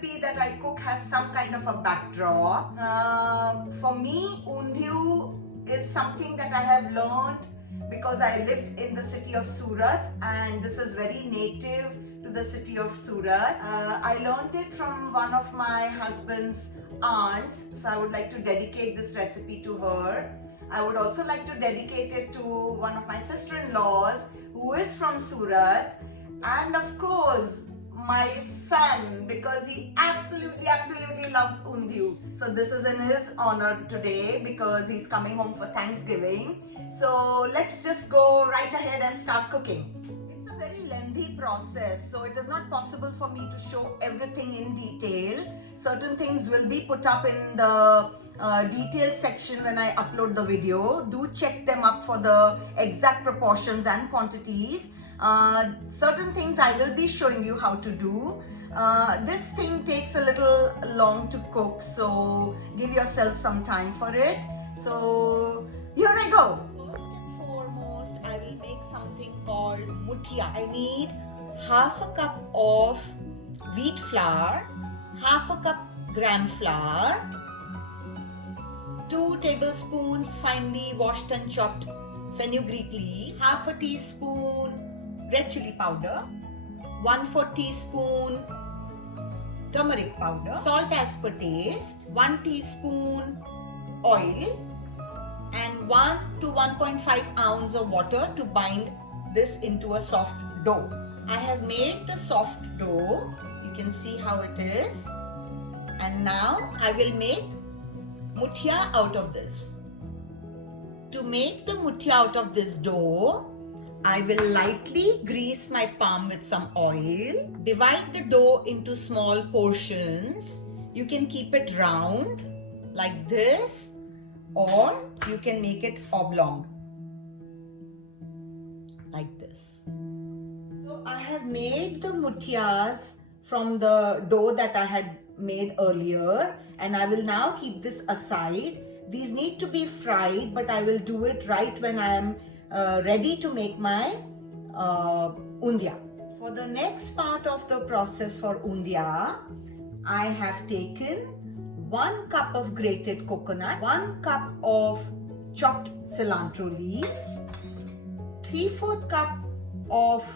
recipe that I cook has some kind of a backdrop. For me, undhiyu is something that I have learned because I lived in the city of Surat, and this is very native to the city of Surat. I learned it from one of my husband's aunts, so I would like to dedicate this recipe to her. I would also like to dedicate it to one of my sister-in-laws who is from Surat, and of course my son, because he absolutely loves undhiyu. So this is in his honor today because he's coming home for Thanksgiving. So let's just go right ahead and start cooking. It's a very lengthy process, so it is not possible for me to show everything in detail. Certain things will be put up in the details section when I upload the video. Do check them up for the exact proportions and quantities. Certain things I will be showing you how to do. This thing takes a little long to cook, so give yourself some time for it. So here I go. First and foremost, I will make something called muthia. I need half a cup of wheat flour, half a cup gram flour, 2 tablespoons finely washed and chopped fenugreek leaf, half a teaspoon red chili powder, 1/4 teaspoon turmeric powder, salt as per taste, 1 teaspoon oil, and 1 to 1.5 ounce of water to bind this into a soft dough. I have made the soft dough. You can see how it is. And now I will make muthia out of this. To make the muthia out of this dough, I will lightly grease my palm with some oil. Divide the dough into small portions. You can keep it round like this, or you can make it oblong like this. So I have made the muthias from the dough that I had made earlier, and I will now keep this aside. These need to be fried, but I will do it right when I am ready to make my undhya. For the next part of the process for undhya, I have taken 1 cup of grated coconut, 1 cup of chopped cilantro leaves, 3/4 cup of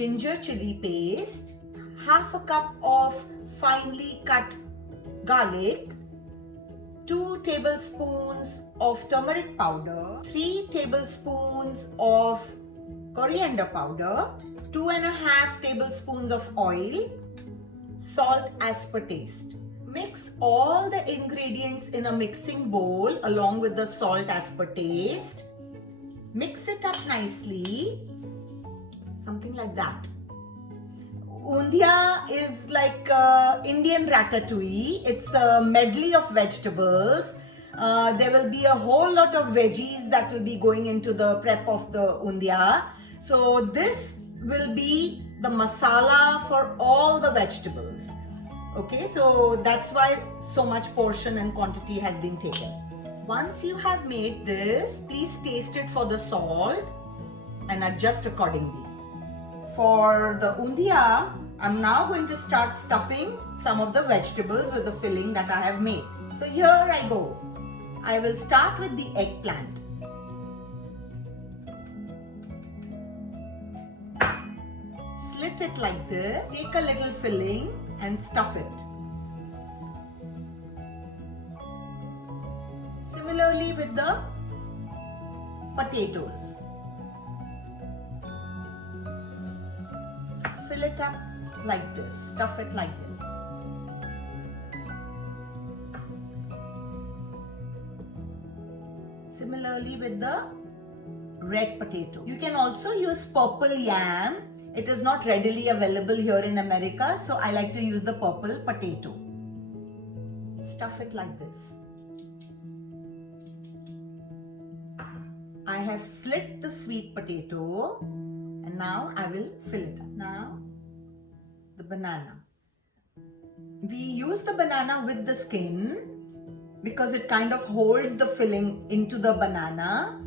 ginger chili paste, half a cup of finely cut garlic, 2 tablespoons of turmeric powder, 3 tablespoons of coriander powder, 2.5 tablespoons of oil, salt as per taste. Mix all the ingredients in a mixing bowl along with the salt as per taste. Mix it up nicely, something like that. Undhya is like Indian ratatouille. It's a medley of vegetables. There will be a whole lot of veggies that will be going into the prep of the undhya. So this will be the masala for all the vegetables. Okay, so that's why so much portion and quantity has been taken. Once you have made this, please taste it for the salt and adjust accordingly. For the undhya, I'm now going to start stuffing some of the vegetables with the filling that I have made. So here I go. I will start with the eggplant. Slit it like this. Take a little filling and stuff it. Similarly with the potatoes. Fill it up like this, stuff it like this. Similarly with the red potato. You can also use purple yam. It is not readily available here in America, so I like to use the purple potato. Stuff it like this. I have slit the sweet potato and now I will fill it up. Now the banana. We use the banana with the skin because it kind of holds the filling into the banana.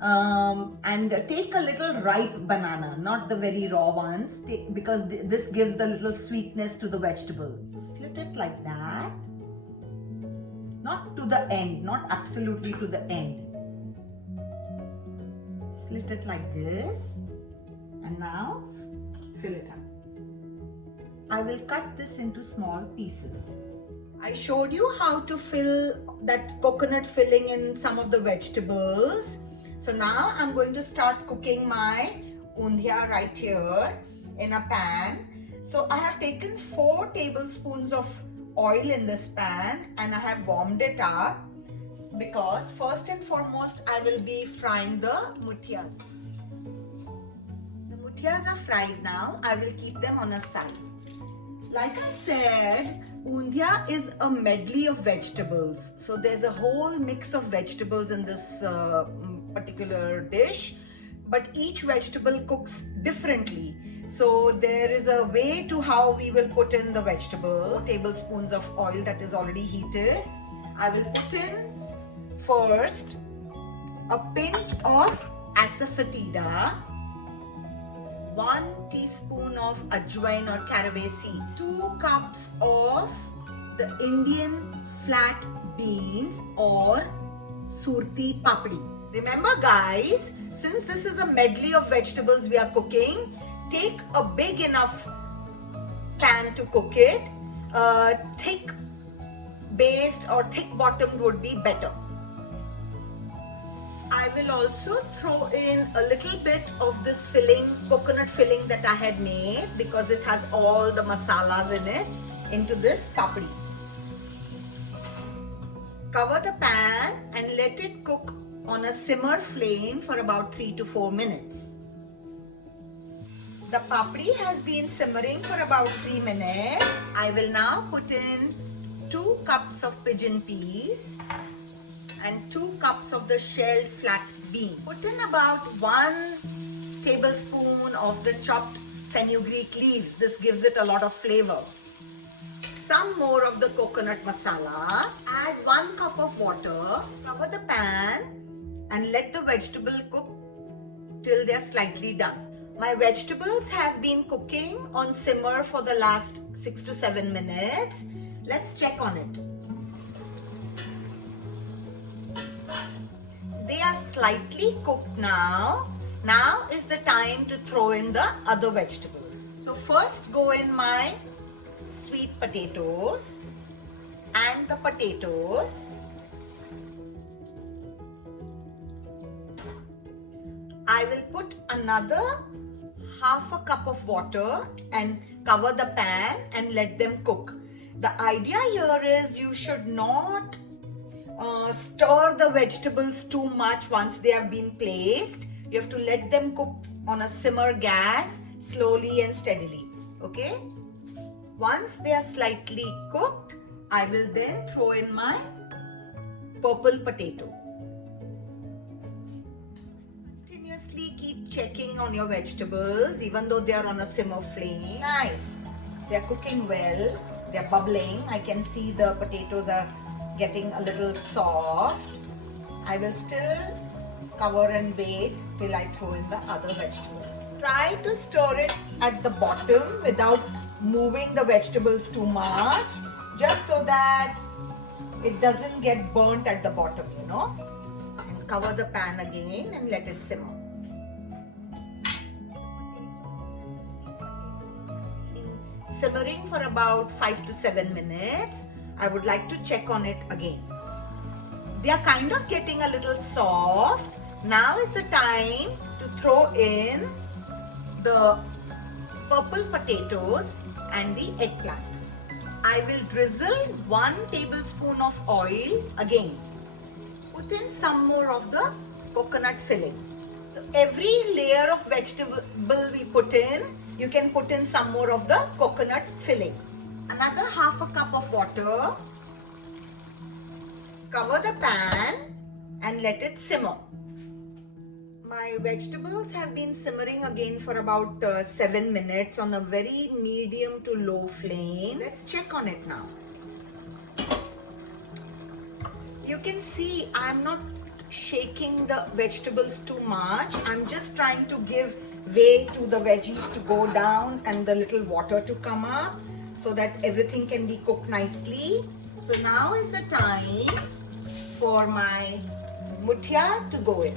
And take a little ripe banana, not the very raw ones, because this gives the little sweetness to the vegetable. So slit it like that, not to the end, not absolutely to the end. Slit it like this, and now fill it up. I will cut this into small pieces. I showed you how to fill that coconut filling in some of the vegetables. So now I'm going to start cooking my undhya right here in a pan. So I have taken 4 tablespoons of oil in this pan and I have warmed it up because first and foremost I will be frying the muthias. The muthias are fried now. I will keep them on a side. Like I said, undhya is a medley of vegetables. So there's a whole mix of vegetables in this particular dish, but each vegetable cooks differently. So there is a way to how we will put in the vegetable. 4 tablespoons of oil that is already heated. I will put in first a pinch of asafoetida, 1 teaspoon of ajwain or caraway seeds, 2 cups of the Indian flat beans or surti papdi. Remember guys, since this is a medley of vegetables we are cooking, take a big enough pan to cook it. Thick based or thick bottomed would be better. I will also throw in a little bit of this filling, coconut filling that I had made because it has all the masalas in it, into this papdi. Cover the pan and let it cook on a simmer flame for about 3 to 4 minutes. The papdi has been simmering for about 3 minutes. I will now put in 2 cups of pigeon peas and 2 cups of the shelled flat bean. Put in about 1 tablespoon of the chopped fenugreek leaves. This gives it a lot of flavor. Some more of the coconut masala. Add 1 cup of water. Cover the pan and let the vegetable cook till they are slightly done. My vegetables have been cooking on simmer for the last 6 to 7 minutes. Let's check on it. They are slightly cooked now. Now is the time to throw in the other vegetables. So first go in my sweet potatoes and the potatoes. I will put another half a cup of water and cover the pan and let them cook. The idea here is you should not stir the vegetables too much once they have been placed. You have to let them cook on a simmer gas slowly and steadily. Okay? Once they are slightly cooked, I will then throw in my purple potato. Continuously keep checking on your vegetables even though they are on a simmer flame. Nice. They are cooking well. They are bubbling. I can see the potatoes are getting a little soft. I will still cover and wait till I throw in the other vegetables. Try to stir it at the bottom without moving the vegetables too much, just so that it doesn't get burnt at the bottom, you know. And cover the pan again and let it simmer. Simmering for about 5 to 7 minutes. I would like to check on it again. They are kind of getting a little soft. Now is the time to throw in the purple potatoes and the eggplant. I will drizzle 1 tablespoon of oil again. Put in some more of the coconut filling. So every layer of vegetable we put in, you can put in some more of the coconut filling. Another half a cup of water. Cover the pan and let it simmer. My vegetables have been simmering again for about 7 minutes on a very medium to low flame. Let's check on it now. You can see I'm not shaking the vegetables too much. I'm just trying to give way to the veggies to go down and the little water to come up so that everything can be cooked nicely. So now is the time for my muthia to go in.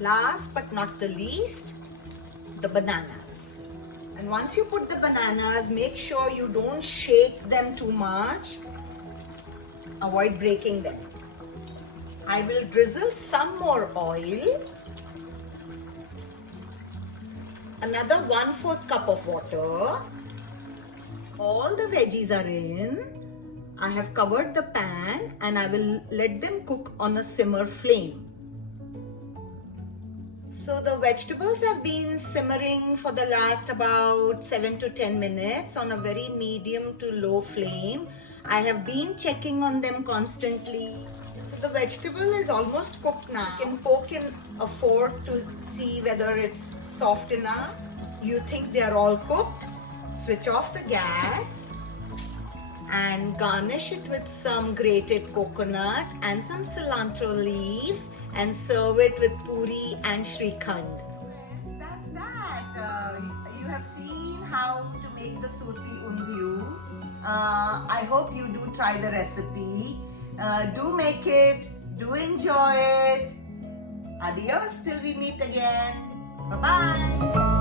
Last but not the least, the bananas. And once you put the bananas, make sure you don't shake them too much. Avoid breaking them. I will drizzle some more oil. Another 1/4 cup of water. All the veggies are in. I have covered the pan and I will let them cook on a simmer flame. So the vegetables have been simmering for the last about 7 to 10 minutes on a very medium to low flame. I have been checking on them constantly. So the vegetable is almost cooked now. You can poke in a fork to see whether it's soft enough. You think they are all cooked? Switch off the gas and garnish it with some grated coconut and some cilantro leaves and serve it with puri and shrikhand. That's that. You have seen how to make the surti undhiyu. I hope you do try the recipe. Do make it, do enjoy it. Adios till we meet again. Bye-bye.